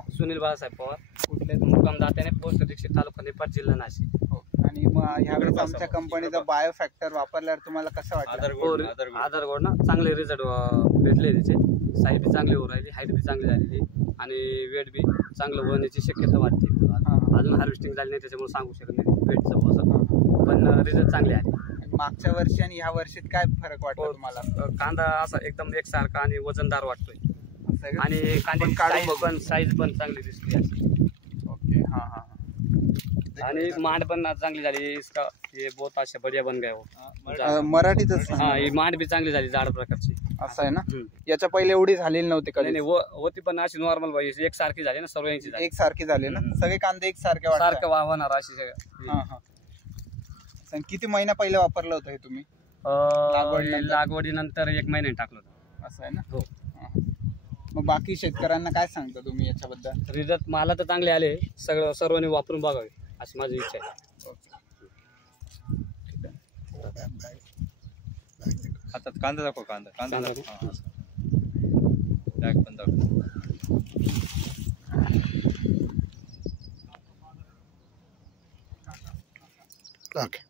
नाव? सुनील बाळासाहेब पवार, कुठले? मुक्काम दात्याने, पोस्ट दीक्षित, तालुका निपाट, जिल्हा नाशिक. हो. आणि मग ह्यावेळेस आमच्या कंपनीचा बायो फॅक्टर वापरल्यावर तुम्हाला कसं वाटलं? आधार गोड ना चांगले रिझल्ट भेटले त्याचे. साईज बी चांगली होऊ राहिली, हाईट बी चांगली झालेली आणि वेट बी चांगलं होण्याची शक्यता वाटते. अजून हार्वेस्टिंग झाली नाही त्याच्यामुळे सांगू शकत नाही वेटचं बॉस, पण रिझल्ट चांगले आले. मागच्या वर्षी आणि ह्या वर्षीत काय फरक वाटतो तुम्हाला? कांदा असा एकदम एकसारखा आणि वजनदार वाटतोय असं आणि कांद्याची साईज पण चांगली दिसते अशी. ओके. हा हा. आणि मांड पण चांगली झाली. इसका ये बहुत अच्छा बढ़िया बन गया वो. मराठीतच हा, ही मांड बी चांगली झाली जाड प्रकारची. असं आहे ना? याच्या पहिले एवढी झालेली नव्हती कधी? नाही होती पण अशी नॉर्मल पाहिजे, एकसारखी झाली ना, सर्व यांची झाली. एकसारखी झाली ना? सगळे कांदे एकसारखे सारखं वाहणार अशी सगळं. हा हा. किती महिना पहिले वापरलं होतं हे तुम्ही? लागवडीनंतर 1 महिन्याने टाकलं होतं. असं आहे ना? हो. मग बाकी शेतकऱ्यांना काय सांगता तुम्ही याच्याबद्दल? रिझल्ट मला तर चांगले आले, सर्वांनी वापरून बघावे अशी माझी इच्छा आहे. आता कांदा दाखव, कांदा दाखव. बॅग पण दाखव. ओके.